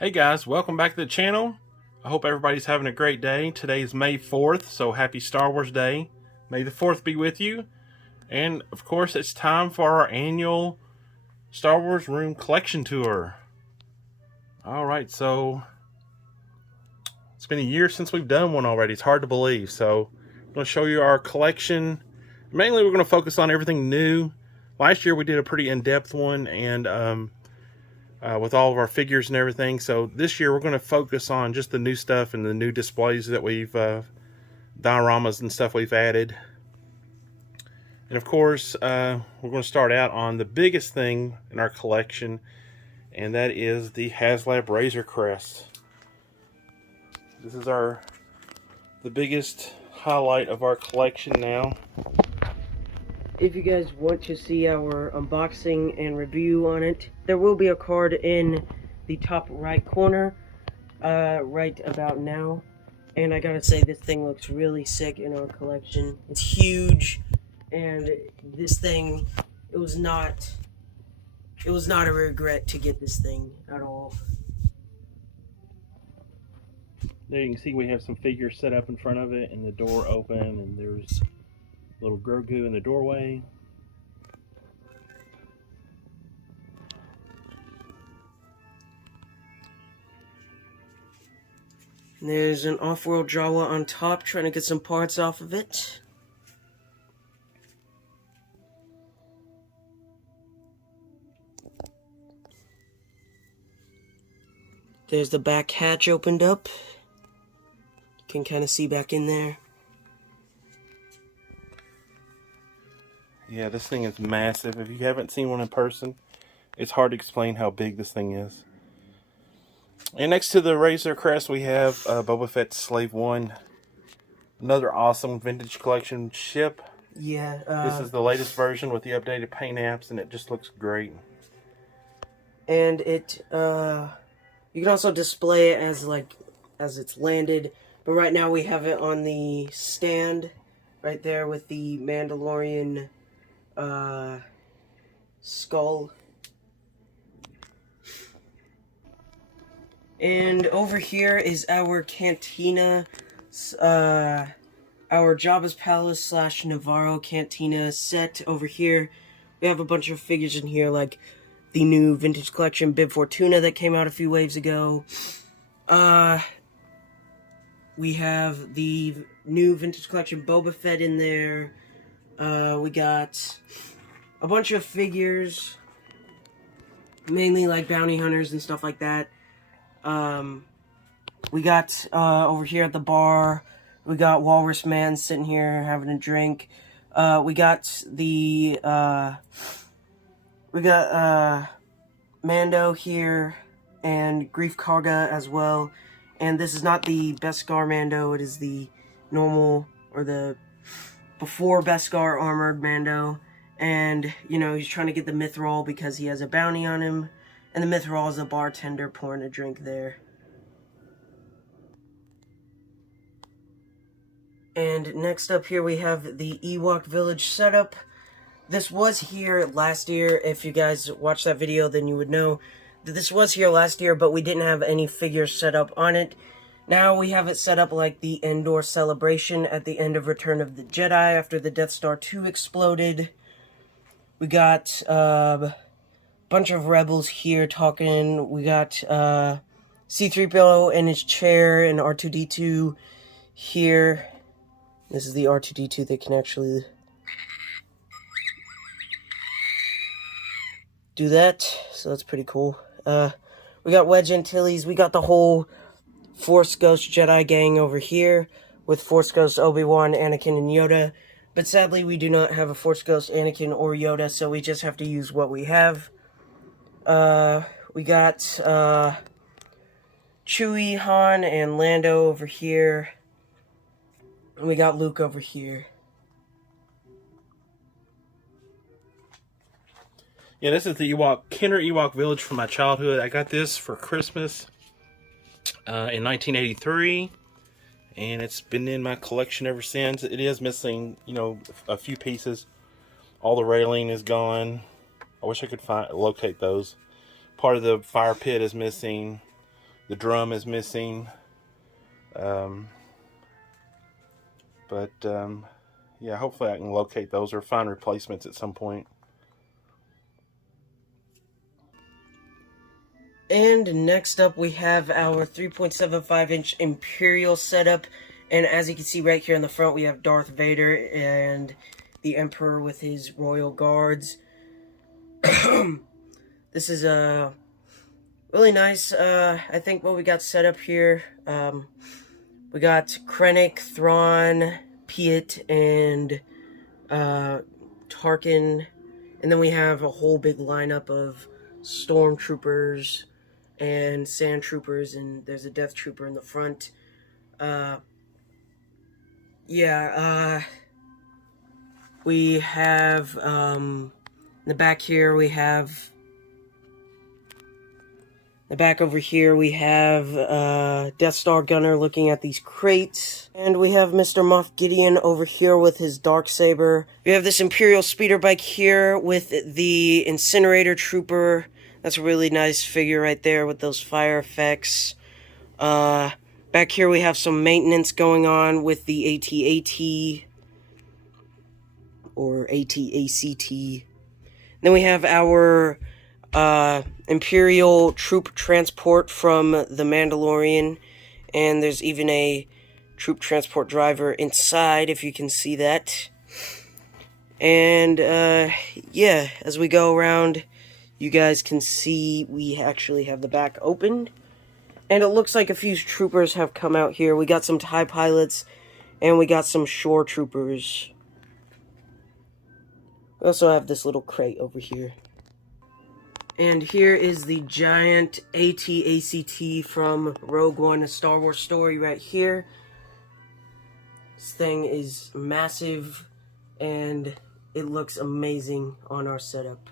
Hey guys, welcome back to the channel. I hope everybody's having a great day. Today is May 4th, so happy Star Wars Day. May the 4th be with you. And of course, it's time for our annual Star Wars Room Collection Tour. Alright, so it's been a year since we've done one already. It's hard to believe. So I'm going to show you our collection. Mainly we're going to focus on everything new. Last year we did a pretty in-depth one and with all of our figures and everything. So this year we're going to focus on just the new stuff and the new displays that we've dioramas and stuff we've added. And of course we're going to start out on the biggest thing in our collection, and that is the HasLab Razor Crest. This is the biggest highlight of our collection now. If you guys want to see our unboxing and review on it, there will be a card in the top right corner right about now. And I gotta say, this thing looks really sick in our collection. It's huge, and this thing, it was not a regret to get this thing at all. There you can see we have some figures set up in front of it and the door open, and there's little Grogu in the doorway. There's an off-world Jawa on top trying to get some parts off of it. There's the back hatch opened up. You can kind of see back in there. Yeah, this thing is massive. If you haven't seen one in person, it's hard to explain how big this thing is. And next to the Razor Crest, we have Boba Fett's Slave One. Another awesome vintage collection ship. Yeah. This is the latest version with the updated paint apps, and it just looks great. And it, you can also display it as it's landed. But right now we have it on the stand right there with the Mandalorian skull. And over here is our cantina, our Jabba's Palace / Navarro cantina set. Over here we have a bunch of figures in here, like the new vintage collection Bib Fortuna that came out a few waves ago. We have the new vintage collection Boba Fett in there. We got a bunch of figures, mainly like bounty hunters and stuff like that. We got over here at the bar, we got Walrus Man sitting here having a drink. We got Mando here and Grief Karga as well. And this is not the Beskar Mando, it is the normal, or the before Beskar armored Mando. And, you know, he's trying to get the Mithril because he has a bounty on him. And the Mithril is a bartender pouring a drink there. And next up here we have the Ewok Village setup. This was here last year. If you guys watched that video, then you would know that this was here last year, but we didn't have any figures set up on it. Now we have it set up like the Endor celebration at the end of Return of the Jedi after the Death Star 2 exploded. We got a bunch of rebels here talking. We got C-3PO in his chair and R2-D2 here. This is the R2-D2 that can actually do that, so that's pretty cool. We got Wedge Antilles. We got the whole Force Ghost Jedi gang over here with Force Ghost Obi-Wan, Anakin, and Yoda. But sadly, we do not have a Force Ghost Anakin or Yoda, so we just have to use what we have. We got Chewie, Han, and Lando over here. And we got Luke over here. Yeah, this is the Kenner Ewok Village from my childhood. I got this for Christmas in 1983, and it's been in my collection ever since. It is missing, you know, a few pieces. All the railing is gone. I wish I could locate those. Part of the fire pit is missing. The drum is missing. Yeah, hopefully I can locate those or find replacements at some point. And next up we have our 3.75-inch Imperial setup. And as you can see right here in the front, we have Darth Vader and the Emperor with his royal guards. This is really nice. I think what we got set up here, we got Krennic, Thrawn, Piet, and Tarkin. And then we have a whole big lineup of stormtroopers and sand troopers, and there's a death trooper in the front. We have in the back here we have over here we have Death Star Gunner looking at these crates, and we have Mr. Moff Gideon over here with his Darksaber. We have this Imperial speeder bike here with the Incinerator Trooper. That's a really nice figure right there with those fire effects. Back here we have some maintenance going on with the AT-AT or AT-ACT. Then we have our Imperial troop transport from The Mandalorian, and there's even a troop transport driver inside, if you can see that. And yeah, as we go around, you guys can see we actually have the back opened, and it looks like a few troopers have come out here. We got some TIE pilots, and we got some shore troopers. We also have this little crate over here. And here is the giant AT-ACT from Rogue One, A Star Wars Story right here. This thing is massive, and it looks amazing on our setup.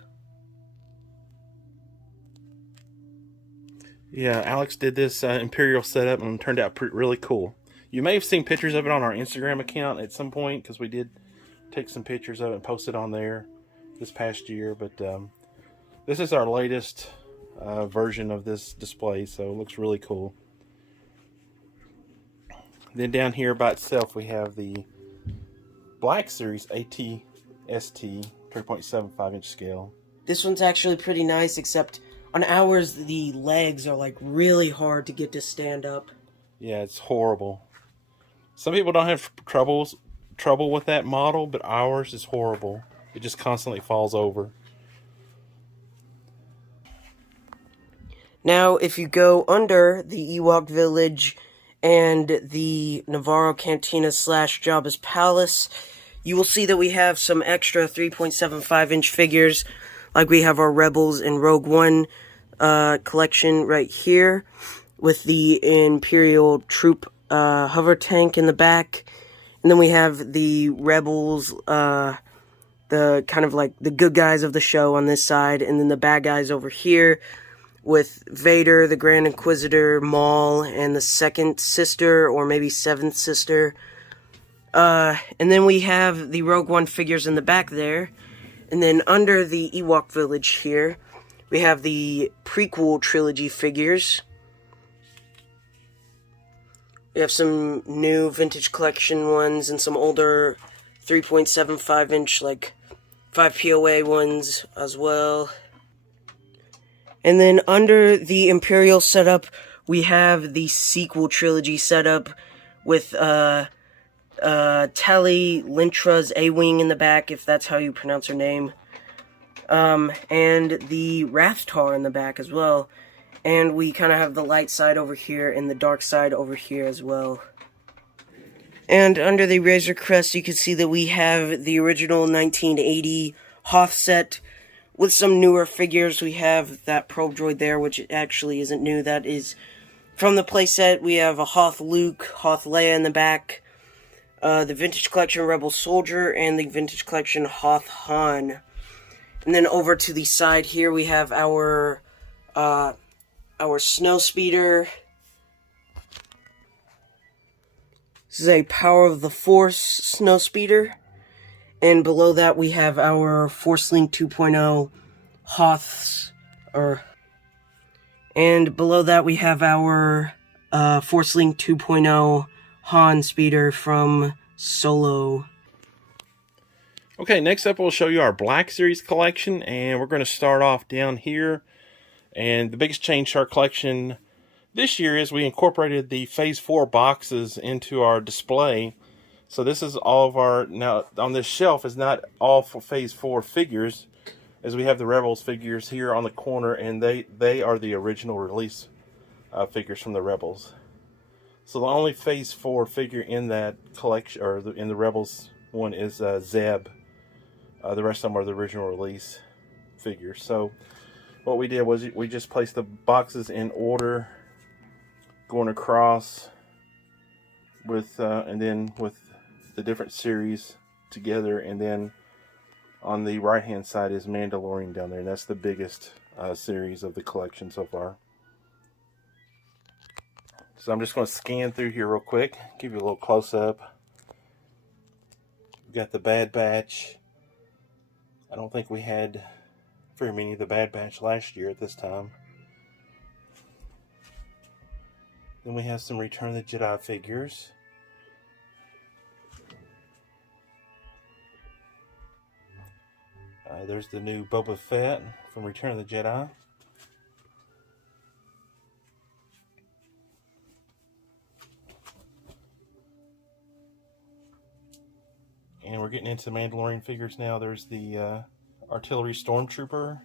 Yeah, Alex did this Imperial setup and it turned out really cool. You may have seen pictures of it on our Instagram account at some point, because we did take some pictures of it and post it on there this past year. But this is our latest version of this display, so it looks really cool. Then down here by itself, we have the Black Series AT-ST 3.75-inch scale. This one's actually pretty nice, except on ours, the legs are like really hard to get to stand up. Yeah, it's horrible. Some people don't have trouble with that model, but ours is horrible. It just constantly falls over. Now, if you go under the Ewok Village and the Navarro Cantina / Jabba's Palace, you will see that we have some extra 3.75-inch figures, like we have our Rebels and Rogue One collection right here, with the Imperial troop hover tank in the back. And then we have the Rebels, the kind of like the good guys of the show on this side, and then the bad guys over here, with Vader, the Grand Inquisitor, Maul, and the second sister, or maybe seventh sister. And then we have the Rogue One figures in the back there. And then under the Ewok Village here, we have the prequel trilogy figures. We have some new vintage collection ones and some older 3.75-inch, like 5 POA ones as well. And then under the Imperial setup, we have the sequel trilogy setup with Tali Lintra's A-Wing in the back, if that's how you pronounce her name. And the Rathtar in the back as well. And we kind of have the light side over here and the dark side over here as well. And under the Razor Crest, you can see that we have the original 1980 Hoth set with some newer figures. We have that probe droid there, which actually isn't new. That is from the playset. We have a Hoth Luke, Hoth Leia in the back, the Vintage Collection Rebel Soldier, and the Vintage Collection Hoth Han. And then over to the side here, we have our Snow Speeder. This is a Power of the Force Snow Speeder. And below that, we have our Force Link 2.0 Hoths. And below that we have our Force Link 2.0 Han speeder from Solo. Okay, next up we'll show you our Black Series collection, and we're going to start off down here. And the biggest change to our collection this year is we incorporated the Phase 4 boxes into our display. So this is all of our, now on this shelf is not all for Phase 4 figures, as we have the Rebels figures here on the corner, and they are the original release figures from the Rebels. So the only Phase 4 figure in that collection, or in the Rebels one, is Zeb. The rest of them are the original release figures. So what we did was we just placed the boxes in order, going across with and then with the different series together, and then on the right hand side is Mandalorian down there, and that's the biggest series of the collection so far. So I'm just going to scan through here real quick, give you a little close up. We've got the Bad Batch. I don't think we had very many of the Bad Batch last year at this time. Then we have some Return of the Jedi figures. There's the new Boba Fett from Return of the Jedi. And we're getting into Mandalorian figures now. There's the Artillery Stormtrooper.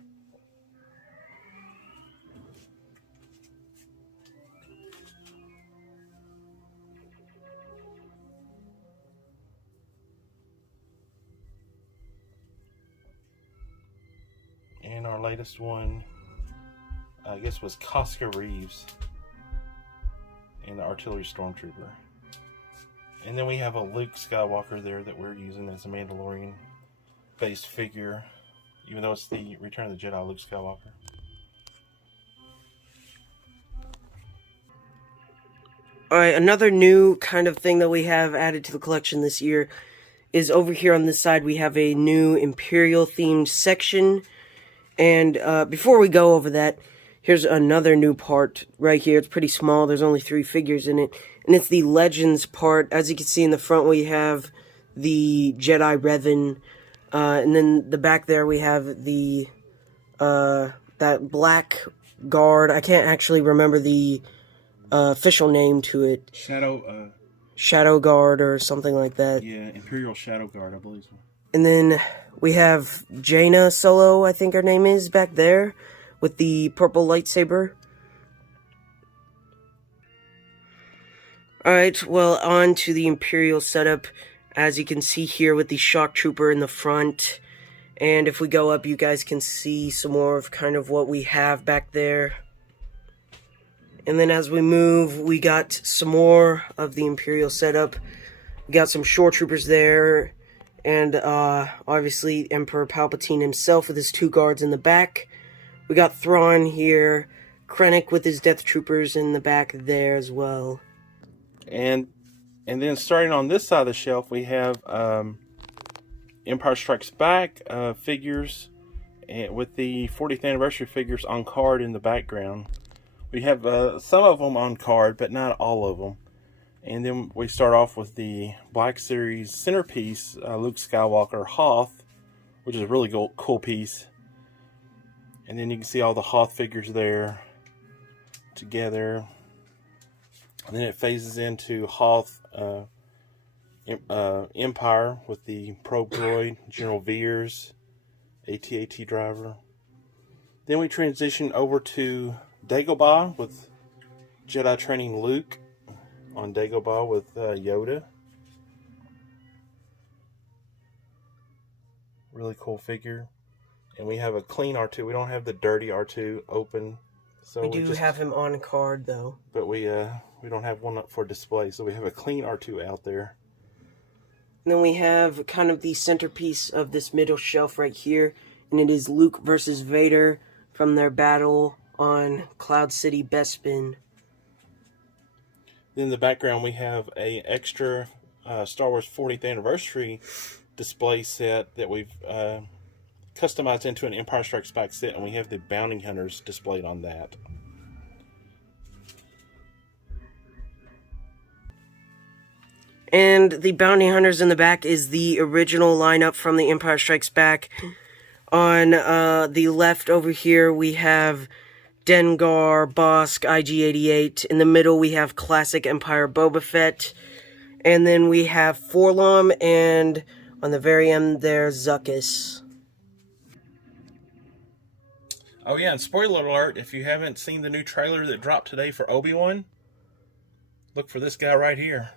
And our latest one, I guess, was Casca Reeves and the Artillery Stormtrooper. And then we have a Luke Skywalker there that we're using as a Mandalorian based figure, even though it's the Return of the Jedi Luke Skywalker. Alright, another new kind of thing that we have added to the collection this year is over here on this side we have a new Imperial themed section. And before we go over that, here's another new part right here. It's pretty small. There's only 3 figures in it. And it's the Legends part. As you can see in the front, we have the Jedi Revan. And then the back there, we have the that black guard. I can't actually remember the official name to it. Shadow Guard or something like that. Yeah, Imperial Shadow Guard, I believe so. And then we have Jaina Solo, I think her name is, back there, with the purple lightsaber. Alright, well, on to the Imperial setup, as you can see here with the Shock Trooper in the front. And if we go up, you guys can see some more of kind of what we have back there. And then as we move, we got some more of the Imperial setup. We got some Shore Troopers there. And obviously Emperor Palpatine himself with his 2 guards in the back. We got Thrawn here, Krennic with his Death Troopers in the back there as well. And then starting on this side of the shelf, we have Empire Strikes Back figures, and with the 40th anniversary figures on card in the background. We have some of them on card, but not all of them. And then we start off with the Black Series centerpiece, Luke Skywalker Hoth, which is a really cool piece. And then you can see all the Hoth figures there together. And then it phases into Hoth Empire with the probe droid, General Veers, AT-AT driver. Then we transition over to Dagobah with Jedi training Luke on Dagobah with Yoda. Really cool figure. And we have a clean R2. We don't have the dirty R2 open. So we do have him on card though. But we don't have one up for display. So we have a clean R2 out there. And then we have kind of the centerpiece of this middle shelf right here. And it is Luke versus Vader from their battle on Cloud City Bespin. Then in the background we have a extra Star Wars 40th anniversary display set that we've customized into an Empire Strikes Back set, and we have the Bounty Hunters displayed on that. And the bounty hunters in the back is the original lineup from The Empire Strikes Back. On the left over here, we have Dengar, Bosk, IG-88. In the middle, we have Classic Empire Boba Fett. And then we have Forlom, and on the very end, there's Zuckuss. Oh yeah, and spoiler alert, if you haven't seen the new trailer that dropped today for Obi-Wan, look for this guy right here.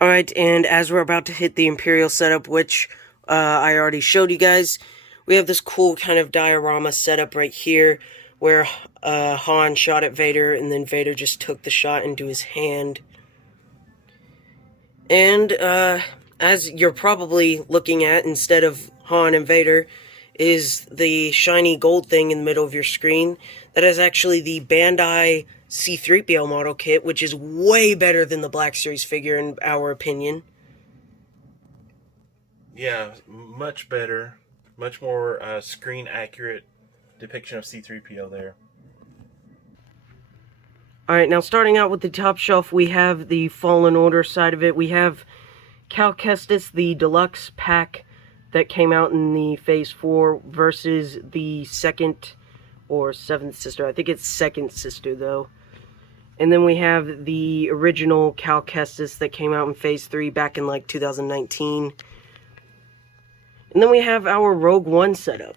Alright, and as we're about to hit the Imperial setup, which I already showed you guys, we have this cool kind of diorama setup right here, where Han shot at Vader, and then Vader just took the shot into his hand. And as you're probably looking at, instead of Han and Vader, is the shiny gold thing in the middle of your screen. That is actually the Bandai C-3PO model kit, which is way better than the Black Series figure in our opinion. Yeah, much better. Much more screen accurate depiction of C-3PO there. Alright, now starting out with the top shelf, we have the Fallen Order side of it. We have Cal Kestis, the deluxe pack that came out in the Phase 4 versus the second or seventh sister. I think it's second sister, though. And then we have the original Cal Kestis that came out in Phase 3 back in, like, 2019. And then we have our Rogue One setup.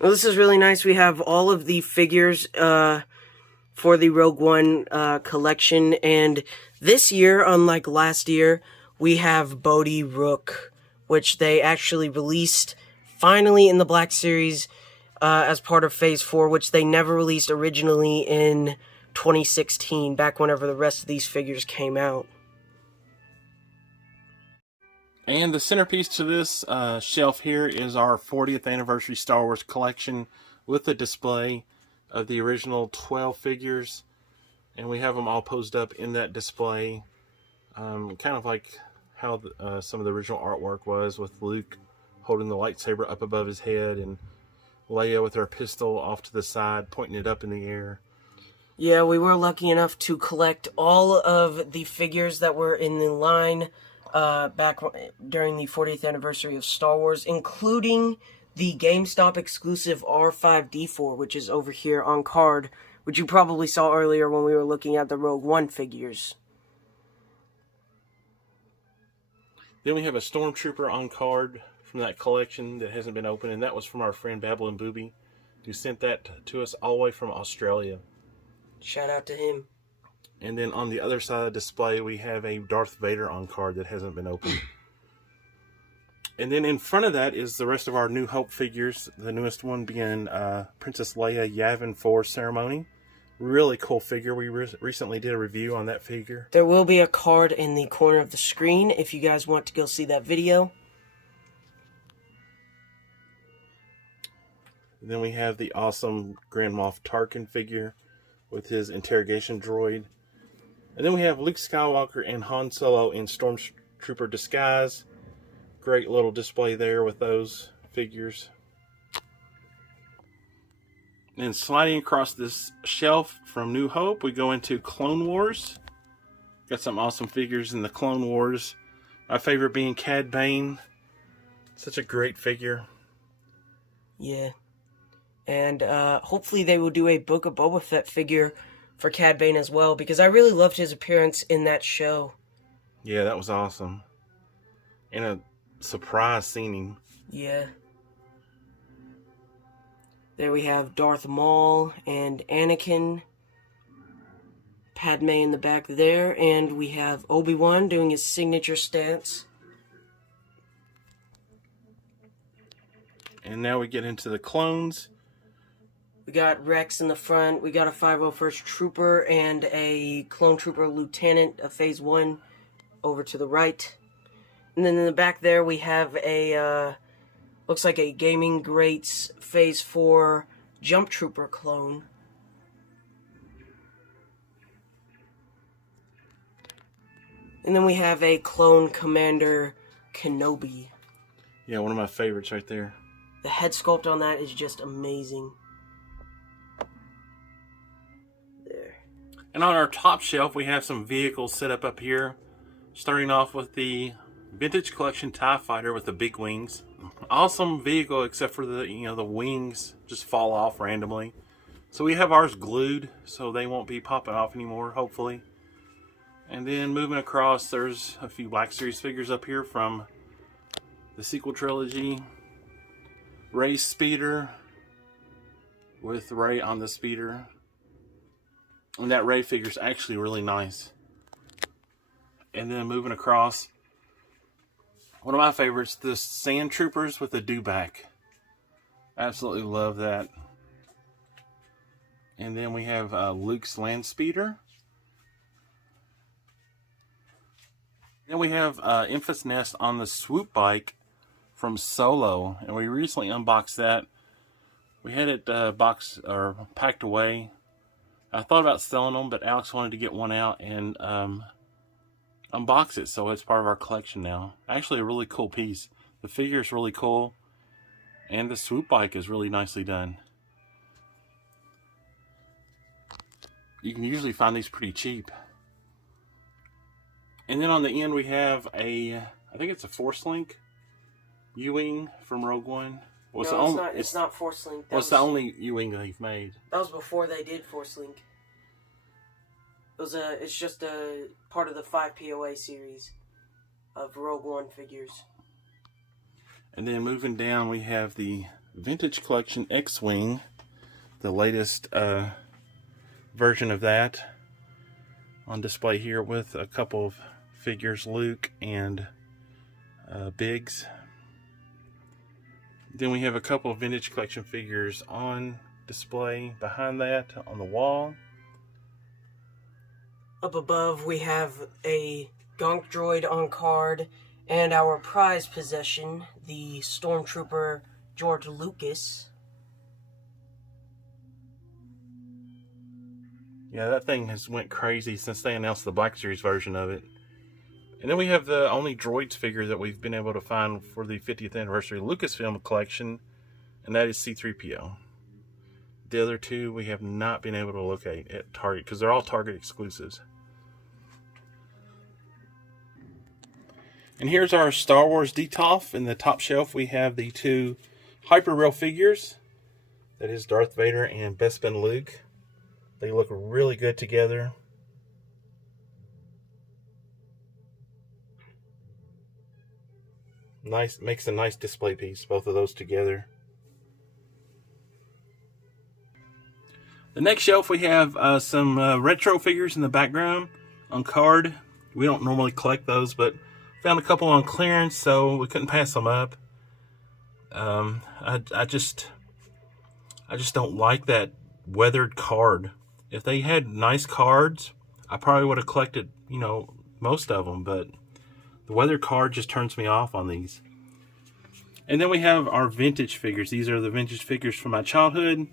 Well, this is really nice. We have all of the figures for the Rogue One collection. And this year, unlike last year, we have Bodhi Rook, which they actually released finally in the Black Series as part of Phase 4, which they never released originally in 2016, back whenever the rest of these figures came out. And the centerpiece to this shelf here is our 40th anniversary Star Wars collection with a display of the original 12 figures. And we have them all posed up in that display. Kind of like how some of the original artwork was, with Luke holding the lightsaber up above his head and Leia with her pistol off to the side, pointing it up in the air. Yeah, we were lucky enough to collect all of the figures that were in the line back during the 40th anniversary of Star Wars, including the GameStop exclusive R5-D4, which is over here on card, which you probably saw earlier when we were looking at the Rogue One figures. Then we have a Stormtrooper on card from that collection that hasn't been opened, and that was from our friend Babylon Booby, who sent that to us all the way from Australia. Shout out to him. And then on the other side of the display, we have a Darth Vader on card that hasn't been opened. And then in front of that is the rest of our New Hope figures, the newest one being Princess Leia Yavin 4 Ceremony. Really cool figure. We recently did a review on that figure. There will be a card in the corner of the screen if you guys want to go see that video. And then we have the awesome Grand Moff Tarkin figure with his interrogation droid. And then we have Luke Skywalker and Han Solo in Stormtrooper disguise. Great little display there with those figures. And sliding across this shelf from New Hope, we go into Clone Wars. Got some awesome figures in the Clone Wars. My favorite being Cad Bane. Such a great figure. Yeah. And hopefully they will do a Book of Boba Fett figure for Cad Bane as well, because I really loved his appearance in that show. Yeah, that was awesome. And a surprise seeing. Yeah. There we have Darth Maul and Anakin. Padme in the back there. And we have Obi-Wan doing his signature stance. And now we get into the clones. We got Rex in the front. We got a 501st Trooper and a Clone Trooper Lieutenant of Phase 1 over to the right. And then in the back there we have a, looks like a Gaming Greats Phase 4 Jump Trooper clone. And then we have a Clone Commander Kenobi. Yeah, one of my favorites right there. The head sculpt on that is just amazing. And on our top shelf, we have some vehicles set up here. Starting off with the Vintage Collection TIE Fighter with the big wings. Awesome vehicle, except for the the wings just fall off randomly. So we have ours glued, so they won't be popping off anymore, hopefully. And then moving across, there's a few Black Series figures up here from the sequel trilogy. Rey's speeder with Rey on the speeder. And that Rey figure is actually really nice. And then moving across, one of my favorites, the Sand Troopers with the dewback. Absolutely love that. And then we have Luke's land speeder. Then we have Enfys Nest on the swoop bike from Solo, and we recently unboxed that. We had it boxed or packed away. I thought about selling them, but Alex wanted to get one out and unbox it, so it's part of our collection now. Actually, a really cool piece. The figure is really cool, and the swoop bike is really nicely done. You can usually find these pretty cheap. And then on the end we have I think it's a Force Link U-Wing from Rogue One. Well, no, it's not Force Link. It's the only U-Wing they've made. That was before they did Force Link. It's just a part of the 5 POA series of Rogue One figures. And then moving down, we have the Vintage Collection X-Wing, the latest version of that, on display here with a couple of figures, Luke and Biggs. Then we have a couple of Vintage Collection figures on display behind that on the wall. Up above, we have a Gonk droid on card, and our prized possession, the Stormtrooper George Lucas. Yeah, that thing has went crazy since they announced the Black Series version of it. And then we have the only droids figure that we've been able to find for the 50th anniversary Lucasfilm collection, and that is C-3PO. The other two we have not been able to locate at Target because they're all Target exclusives. And here's our Star Wars DTOF. In the top shelf we have the two Hyper Real figures. That is Darth Vader and Bespin Luke. They look really good together. Nice, makes a nice display piece, both of those together. The next shelf we have some retro figures in the background on card. We don't normally collect those, but found a couple on clearance, so we couldn't pass them up. I just don't like that weathered card. If they had nice cards, I probably would have collected, most of them, but the weathered card just turns me off on these. And then we have our vintage figures. These are the vintage figures from my childhood,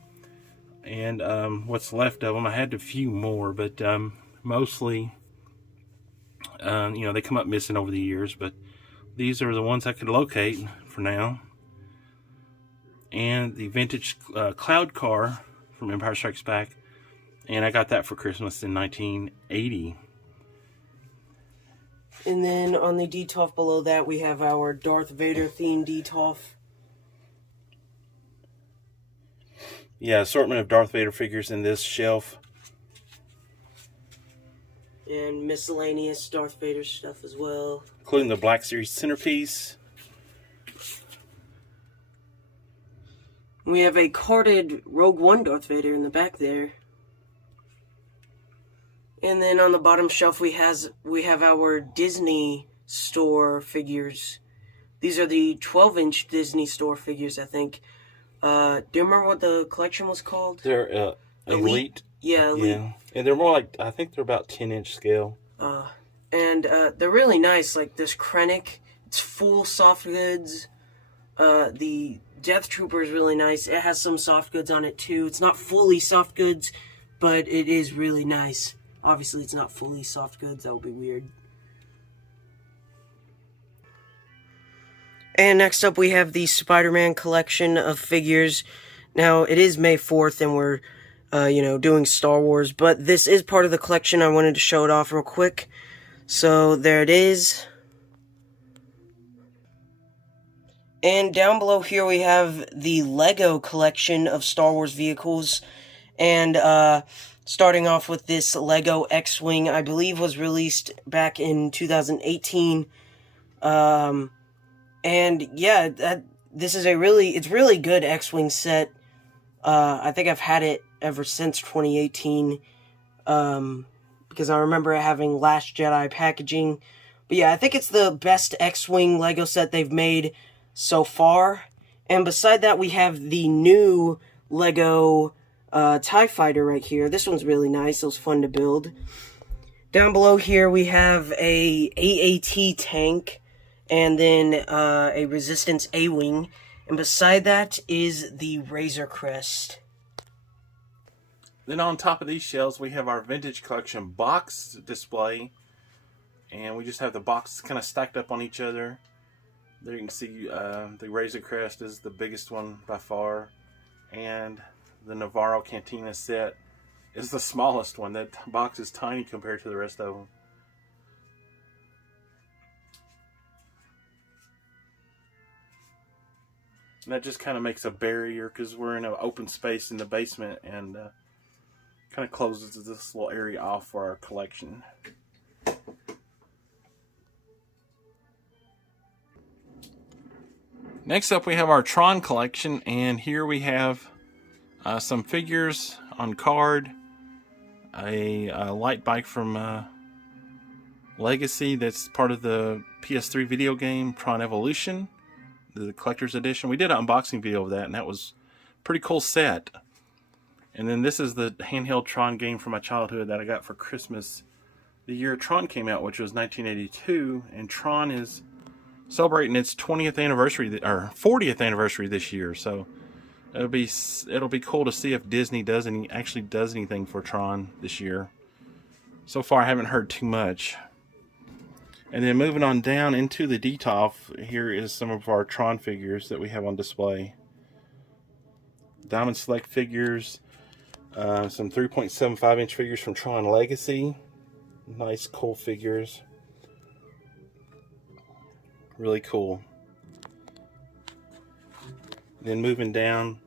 and what's left of them. I had a few more, but mostly, they come up missing over the years, but these are the ones I could locate for now. And the vintage Cloud Car from Empire Strikes Back, and I got that for Christmas in 1980. And then on the DTOF below that, we have our Darth Vader themed DTOF. Yeah, assortment of Darth Vader figures in this shelf. And miscellaneous Darth Vader stuff as well. Including the Black Series centerpiece. We have a carded Rogue One Darth Vader in the back there. And then on the bottom shelf we have our Disney Store figures. These are the 12-inch Disney Store figures, I think. Do you remember what the collection was called? They're Elite. Yeah, Elite. Yeah. And they're more like, I think they're about 10-inch scale. And they're really nice. Like this Krennic, it's full soft goods. The Death Trooper is really nice. It has some soft goods on it too. It's not fully soft goods, but it is really nice. Obviously, it's not fully soft goods. That would be weird. And next up, we have the Spider-Man collection of figures. Now, it is May 4th, and we're doing Star Wars. But this is part of the collection. I wanted to show it off real quick. So there it is. And down below here we have the Lego collection of Star Wars vehicles. And starting off with this Lego X-Wing, I believe was released back in 2018. And yeah, this is it's really good X-Wing set. I think I've had it ever since 2018. Because I remember it having Last Jedi packaging. But yeah, I think it's the best X-Wing Lego set they've made so far. And beside that, we have the new Lego TIE Fighter right here. This one's really nice. It was fun to build. Down below here, we have a AAT tank, and then a Resistance A-Wing. And beside that is the Razor Crest. Then on top of these shelves, we have our vintage collection box display. And we just have the boxes kind of stacked up on each other. There you can see the Razor Crest is the biggest one by far. And the Navarro Cantina set is the smallest one. That box is tiny compared to the rest of them. And that just kind of makes a barrier because we're in an open space in the basement, and kind of closes this little area off for our collection. Next up we have our Tron collection, and here we have some figures on card, a light bike from Legacy that's part of the PS3 video game Tron Evolution, the collector's edition. We did an unboxing video of that, and that was a pretty cool set. And then this is the handheld Tron game from my childhood that I got for Christmas the year Tron came out, which was 1982, and Tron is celebrating its 20th anniversary, or 40th anniversary this year, so it'll be cool to see if Disney actually does anything for Tron this year. So far I haven't heard too much. And then moving on down into the detail, here is some of our Tron figures that we have on display. Diamond Select figures, some 3.75 inch figures from Tron Legacy. Nice, cool figures. Really cool. Then moving down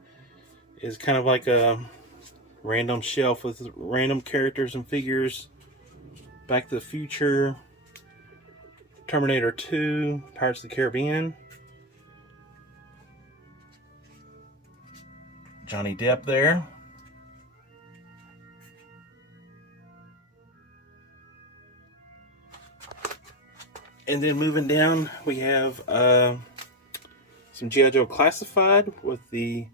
is kind of like a random shelf with random characters and figures. Back to the Future, Terminator 2, Pirates of the Caribbean, Johnny Depp there. And then moving down, we have some G.I. Joe Classified with the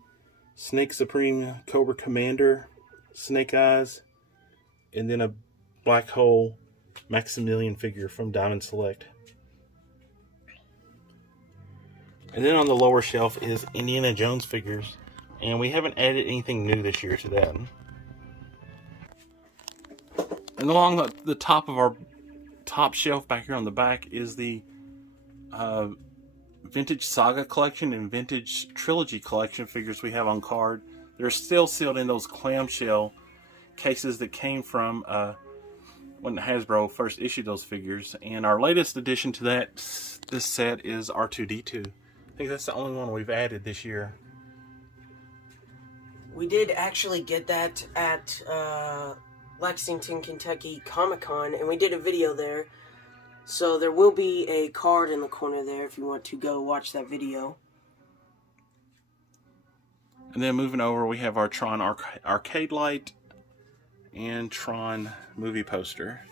Snake Supreme Cobra Commander, Snake Eyes, and then a Black Hole Maximilian figure from Diamond Select. And then on the lower shelf is Indiana Jones figures, and we haven't added anything new this year to that. And along the top of our top shelf back here on the back is the vintage Saga collection and vintage Trilogy collection figures we have on card. They're still sealed in those clamshell cases that came from when Hasbro first issued those figures. And our latest addition to this set is R2-D2. I think that's the only one we've added this year. We did actually get that at Lexington, Kentucky Comic-Con, and we did a video there. So there will be a card in the corner there if you want to go watch that video. And then moving over, we have our Tron arcade light and Tron movie poster.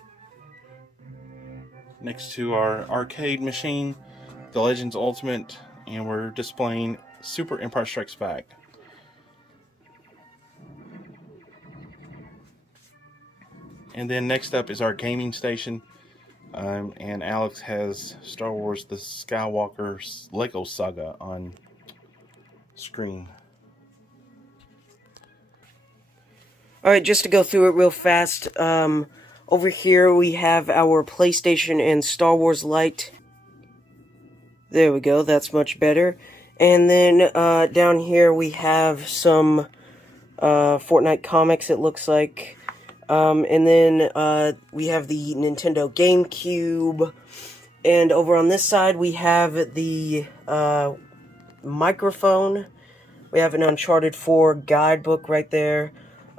Next to our arcade machine, the Legends Ultimate, and we're displaying Super Empire Strikes Back. And then next up is our gaming station, and Alex has Star Wars The Skywalker Lego Saga on screen. Alright, just to go through it real fast, over here we have our PlayStation and Star Wars light. There we go, that's much better. And then down here we have some Fortnite comics, it looks like. And then we have the Nintendo GameCube. And over on this side, we have the microphone. We have an Uncharted 4 guidebook right there.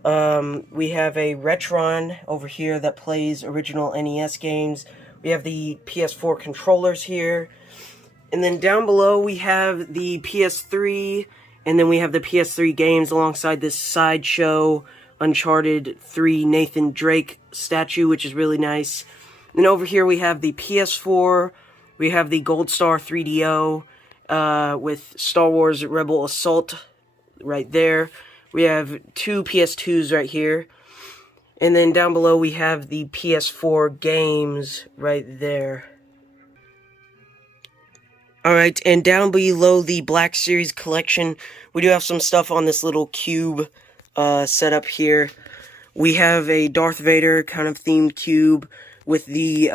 We have a Retron over here that plays original NES games. We have the PS4 controllers here. And then down below we have the PS3, and then we have the PS3 games alongside this Sideshow Uncharted 3 Nathan Drake statue, which is really nice. And over here we have the PS4, we have the Gold Star 3DO with Star Wars Rebel Assault right there. We have two PS2s right here. And then down below we have the PS4 games right there. Alright, and down below the Black Series collection, we do have some stuff on this little cube setup here. We have a Darth Vader kind of themed cube with the,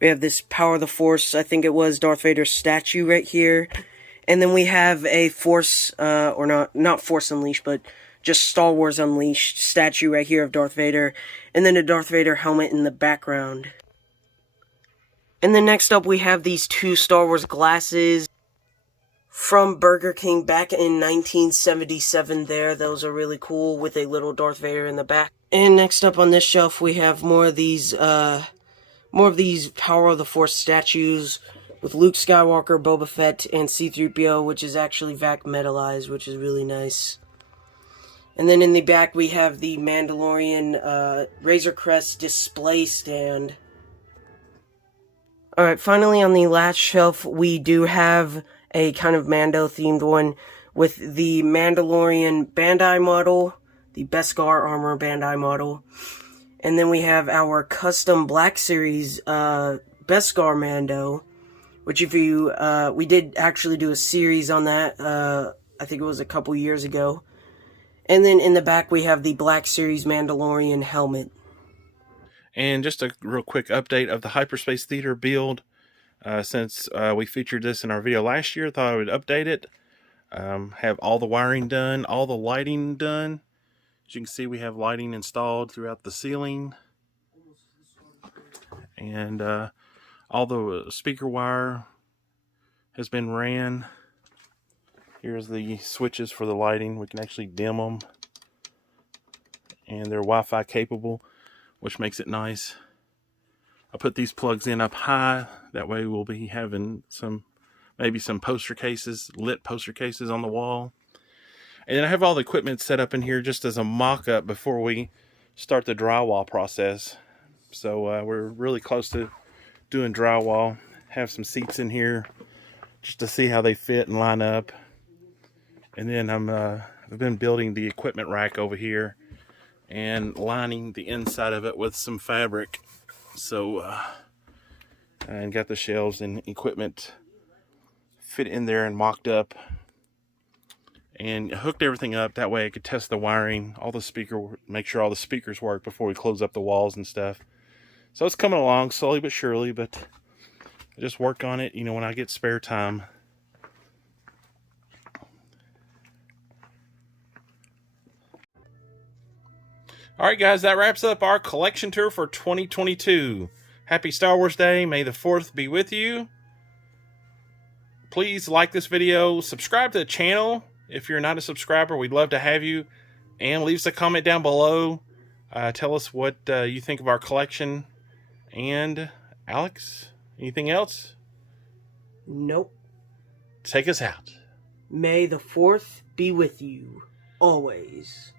we have this Power of the Force, I think it was Darth Vader statue right here. And then we have a Force, or not Force Unleashed, but just Star Wars Unleashed statue right here of Darth Vader. And then a Darth Vader helmet in the background. And then next up we have these two Star Wars glasses from Burger King back in 1977 there. Those are really cool with a little Darth Vader in the back. And next up on this shelf we have more of these Power of the Force statues with Luke Skywalker, Boba Fett, and C-3PO, which is actually vac metalized, which is really nice. And then in the back we have the Mandalorian Razor Crest display stand. Alright, finally on the last shelf, we do have a kind of Mando-themed one with the Mandalorian Bandai model, the Beskar Armor Bandai model. And then we have our custom Black Series Beskar Mando, which if you, we did actually do a series on that, I think it was a couple years ago. And then in the back we have the Black Series Mandalorian helmet. And just a real quick update of the Hyperspace Theater build. Since we featured this in our video last year, thought I would update it. Have all the wiring done, all the lighting done. As you can see, we have lighting installed throughout the ceiling. And all the speaker wire has been ran. Here's the switches for the lighting. We can actually dim them. And they're Wi-Fi capable, which makes it nice. I put these plugs in up high. That way we'll be having maybe some poster cases, lit poster cases on the wall. And then I have all the equipment set up in here just as a mock-up before we start the drywall process. So we're really close to doing drywall. Have some seats in here just to see how they fit and line up. And then I've been building the equipment rack over here and lining the inside of it with some fabric. So, and got the shelves and equipment fit in there and mocked up. And hooked everything up. That way I could test the wiring, make sure all the speakers work before we close up the walls and stuff. So it's coming along slowly but surely, but I just work on it, when I get spare time. Alright guys, that wraps up our collection tour for 2022. Happy Star Wars Day. May the 4th be with you. Please like this video. Subscribe to the channel. If you're not a subscriber, we'd love to have you. And leave us a comment down below. Tell us what you think of our collection. And Alex, anything else? Nope. Take us out. May the 4th be with you, always.